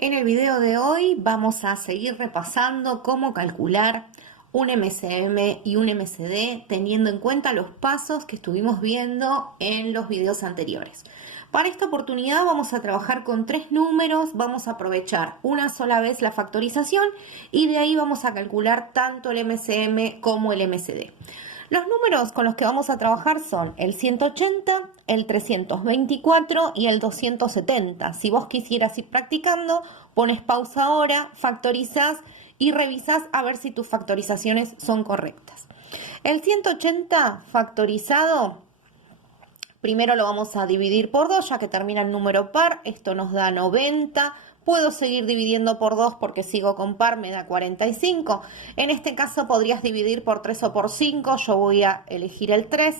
En el video de hoy vamos a seguir repasando cómo calcular un MCM y un MCD teniendo en cuenta los pasos que estuvimos viendo en los videos anteriores. Para esta oportunidad vamos a trabajar con tres números, vamos a aprovechar una sola vez la factorización y de ahí vamos a calcular tanto el MCM como el MCD. Los números con los que vamos a trabajar son el 180, el 324 y el 270. Si vos quisieras ir practicando, pones pausa ahora, factorizas y revisas a ver si tus factorizaciones son correctas. El 180 factorizado, primero lo vamos a dividir por 2, ya que termina en número par. Esto nos da 90. Puedo seguir dividiendo por 2 porque sigo con par, me da 45. En este caso podrías dividir por 3 o por 5. Yo voy a elegir el 3.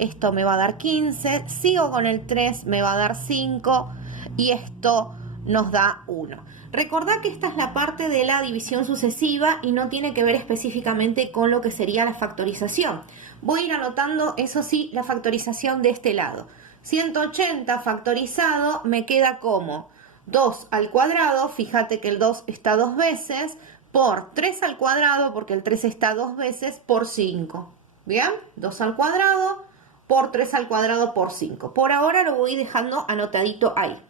Esto me va a dar 15. Sigo con el 3, me va a dar 5. Y esto nos da 1. Recordá que esta es la parte de la división sucesiva y no tiene que ver específicamente con lo que sería la factorización. Voy a ir anotando, eso sí, la factorización de este lado. 180 factorizado me queda como 2 al cuadrado, fíjate que el 2 está 2 veces, por 3 al cuadrado, porque el 3 está 2 veces, por 5. ¿Bien? 2 al cuadrado, por 3 al cuadrado, por 5. Por ahora lo voy dejando anotadito ahí.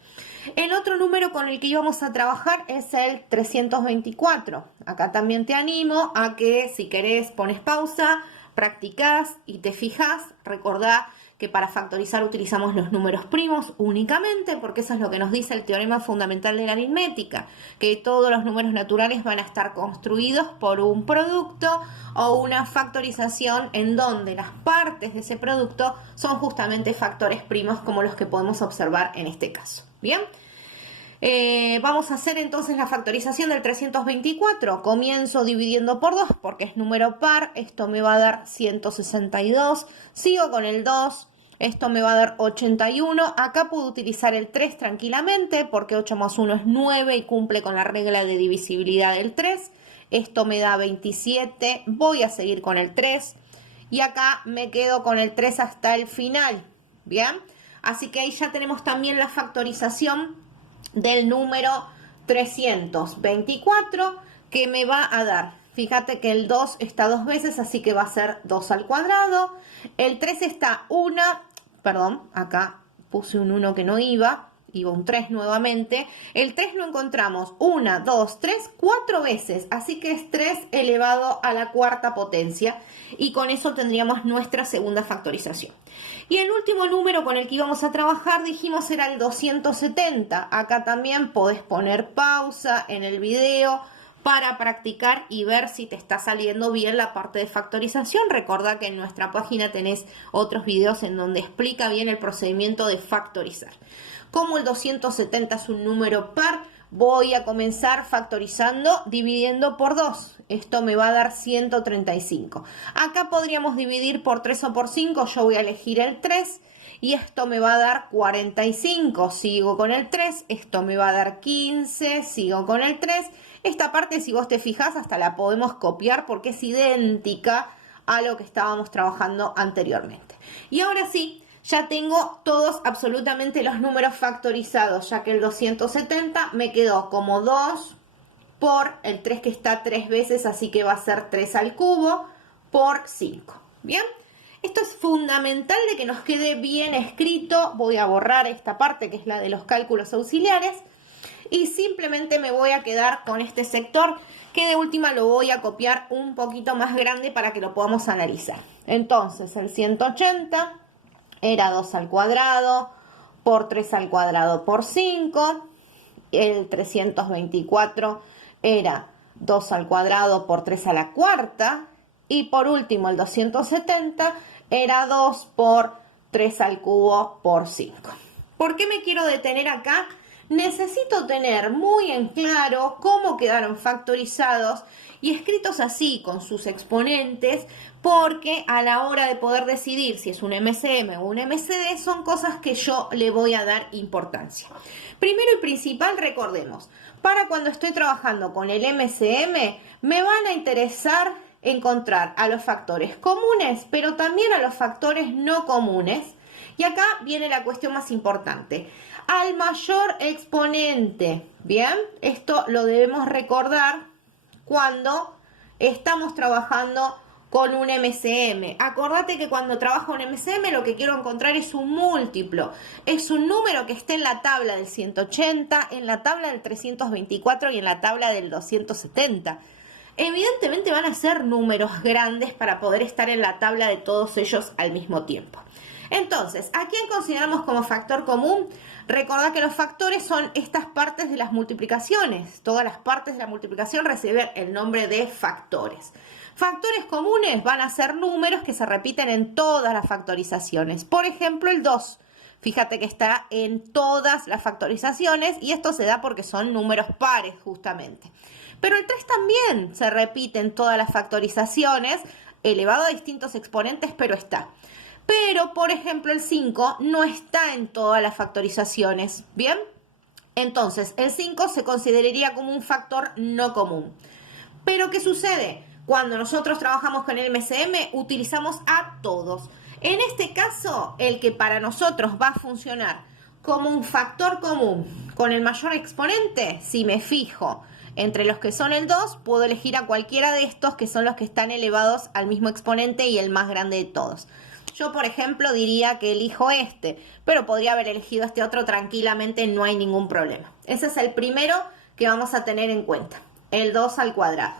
El otro número con el que íbamos a trabajar es el 324. Acá también te animo a que si querés pones pausa, practicás y te fijas. Recordá que para factorizar utilizamos los números primos únicamente, porque eso es lo que nos dice el teorema fundamental de la aritmética, que todos los números naturales van a estar construidos por un producto o una factorización en donde las partes de ese producto son justamente factores primos como los que podemos observar en este caso. Bien, vamos a hacer entonces la factorización del 324. Comienzo dividiendo por 2 porque es número par. Esto me va a dar 162. Sigo con el 2. Esto me va a dar 81. Acá puedo utilizar el 3 tranquilamente porque 8 más 1 es 9 y cumple con la regla de divisibilidad del 3. Esto me da 27. Voy a seguir con el 3. Y acá me quedo con el 3 hasta el final. Bien. Así que ahí ya tenemos también la factorización del número 324 que me va a dar. Fíjate que el 2 está 2 veces, así que va a ser 2 al cuadrado. El 3 está acá puse un 1 que no iba un 3 nuevamente. El 3 lo encontramos 1, 2, 3, 4 veces, así que es 3 elevado a la cuarta potencia y con eso tendríamos nuestra segunda factorización. Y el último número con el que íbamos a trabajar dijimos era el 270. Acá también podés poner pausa en el video para practicar y ver si te está saliendo bien la parte de factorización. Recordá que en nuestra página tenés otros videos en donde explica bien el procedimiento de factorizar. Como el 270 es un número par, voy a comenzar factorizando dividiendo por 2. Esto me va a dar 135. Acá podríamos dividir por 3 o por 5. Yo voy a elegir el 3 y esto me va a dar 45. Sigo con el 3. Esto me va a dar 15. Sigo con el 3. Esta parte, si vos te fijas, hasta la podemos copiar porque es idéntica a lo que estábamos trabajando anteriormente. Y ahora sí, ya tengo todos absolutamente los números factorizados, ya que el 270 me quedó como 2 por el 3 que está 3 veces, así que va a ser 3 al cubo por 5. ¿Bien? Esto es fundamental de que nos quede bien escrito. Voy a borrar esta parte que es la de los cálculos auxiliares y simplemente me voy a quedar con este sector que de última lo voy a copiar un poquito más grande para que lo podamos analizar. Entonces el 180 era 2 al cuadrado por 3 al cuadrado por 5. El 324 era 2 al cuadrado por 3 a la cuarta. Y por último el 270 era 2 por 3 al cubo por 5. ¿Por qué me quiero detener acá? Necesito tener muy en claro cómo quedaron factorizados y escritos así con sus exponentes, porque a la hora de poder decidir si es un MCM o un MCD son cosas que yo le voy a dar importancia. Primero y principal, recordemos, para cuando estoy trabajando con el MCM me van a interesar encontrar a los factores comunes, pero también a los factores no comunes. Y acá viene la cuestión más importante. Al mayor exponente Bien, esto lo debemos recordar cuando estamos trabajando con un MCM. Acordate que cuando trabajo un MCM lo que quiero encontrar es un múltiplo. Es un número que esté en la tabla del 180, en la tabla del 324 y en la tabla del 270. Evidentemente van a ser números grandes para poder estar en la tabla de todos ellos al mismo tiempo. Entonces, ¿a quién consideramos como factor común? Recordá que los factores son estas partes de las multiplicaciones. Todas las partes de la multiplicación reciben el nombre de factores. Factores comunes van a ser números que se repiten en todas las factorizaciones. Por ejemplo, el 2. Fíjate que está en todas las factorizaciones y esto se da porque son números pares justamente. Pero el 3 también se repite en todas las factorizaciones, elevado a distintos exponentes, pero está. Pero, por ejemplo, el 5 no está en todas las factorizaciones, ¿bien? Entonces, el 5 se consideraría como un factor no común. Pero, ¿qué sucede? Cuando nosotros trabajamos con el MCM, utilizamos a todos. En este caso, el que para nosotros va a funcionar como un factor común con el mayor exponente, si me fijo entre los que son el 2, puedo elegir a cualquiera de estos que son los que están elevados al mismo exponente y el más grande de todos. Yo, por ejemplo, diría que elijo este, pero podría haber elegido este otro tranquilamente, no hay ningún problema. Ese es el primero que vamos a tener en cuenta, el 2 al cuadrado.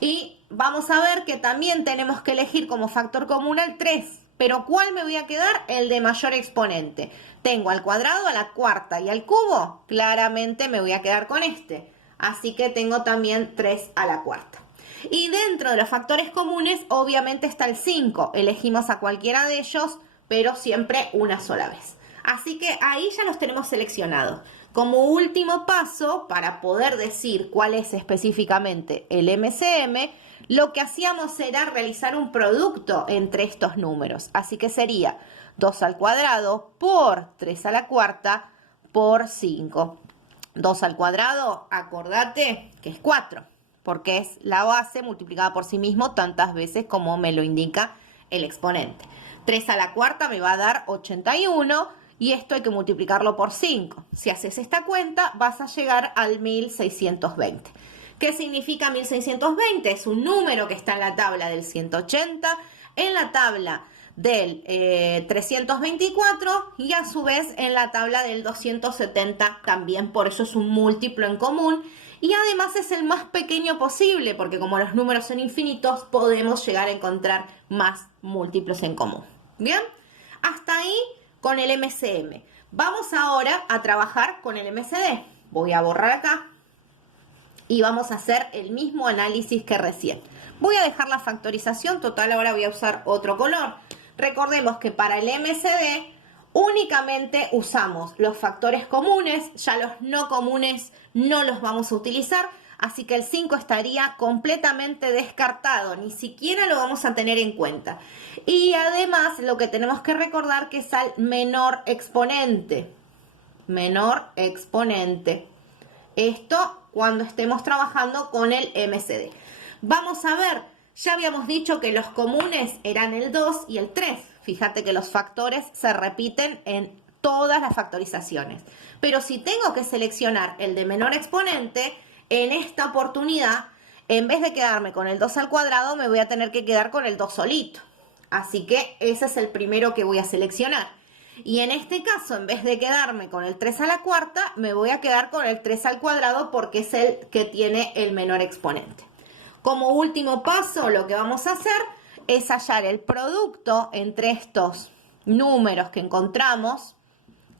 Y vamos a ver que también tenemos que elegir como factor común al 3, pero ¿cuál me voy a quedar? El de mayor exponente. Tengo al cuadrado, a la cuarta y al cubo, claramente me voy a quedar con este. Así que tengo también 3 a la cuarta. Y dentro de los factores comunes, obviamente está el 5. Elegimos a cualquiera de ellos, pero siempre una sola vez. Así que ahí ya los tenemos seleccionados. Como último paso, para poder decir cuál es específicamente el MCM, lo que hacíamos era realizar un producto entre estos números. Así que sería 2 al cuadrado por 3 a la cuarta por 5. 2 al cuadrado, acordate que es 4. Porque es la base multiplicada por sí mismo tantas veces como me lo indica el exponente. 3 a la cuarta me va a dar 81 y esto hay que multiplicarlo por 5. Si haces esta cuenta vas a llegar al 1620. ¿Qué significa 1620? Es un número que está en la tabla del 180, en la tabla del 324 y a su vez en la tabla del 270 también, por eso es un múltiplo en común. Y además es el más pequeño posible, porque como los números son infinitos, podemos llegar a encontrar más múltiplos en común. ¿Bien? Hasta ahí con el MCM. Vamos ahora a trabajar con el MCD. Voy a borrar acá y vamos a hacer el mismo análisis que recién. Voy a dejar la factorización, total ahora voy a usar otro color. Recordemos que para el MCD únicamente usamos los factores comunes, ya los no comunes no los vamos a utilizar, así que el 5 estaría completamente descartado, ni siquiera lo vamos a tener en cuenta. Y además lo que tenemos que recordar que es al menor exponente. Menor exponente. Esto cuando estemos trabajando con el MCD. Vamos a ver, ya habíamos dicho que los comunes eran el 2 y el 3. Fíjate que los factores se repiten en todas las factorizaciones. Pero si tengo que seleccionar el de menor exponente, en esta oportunidad, en vez de quedarme con el 2 al cuadrado, me voy a tener que quedar con el 2 solito. Así que ese es el primero que voy a seleccionar. Y en este caso, en vez de quedarme con el 3 a la cuarta, me voy a quedar con el 3 al cuadrado porque es el que tiene el menor exponente. Como último paso, lo que vamos a hacer es hallar el producto entre estos números que encontramos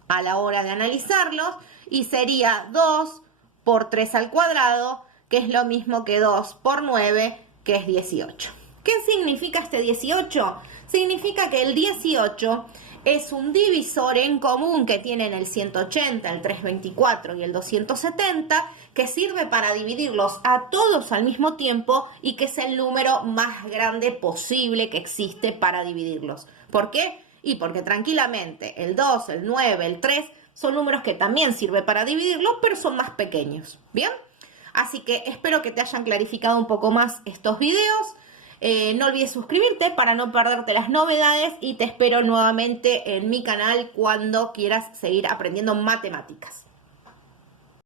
a la hora de analizarlos y sería 2 por 3 al cuadrado, que es lo mismo que 2 por 9, que es 18. ¿Qué significa este 18? Significa que el 18 es un divisor en común que tienen el 180, el 324 y el 270, que sirve para dividirlos a todos al mismo tiempo y que es el número más grande posible que existe para dividirlos. ¿Por qué? Y porque tranquilamente el 2, el 9, el 3 son números que también sirve para dividirlos, pero son más pequeños. ¿Bien? Así que espero que te hayan clarificado un poco más estos videos. No olvides suscribirte para no perderte las novedades y te espero nuevamente en mi canal cuando quieras seguir aprendiendo matemáticas.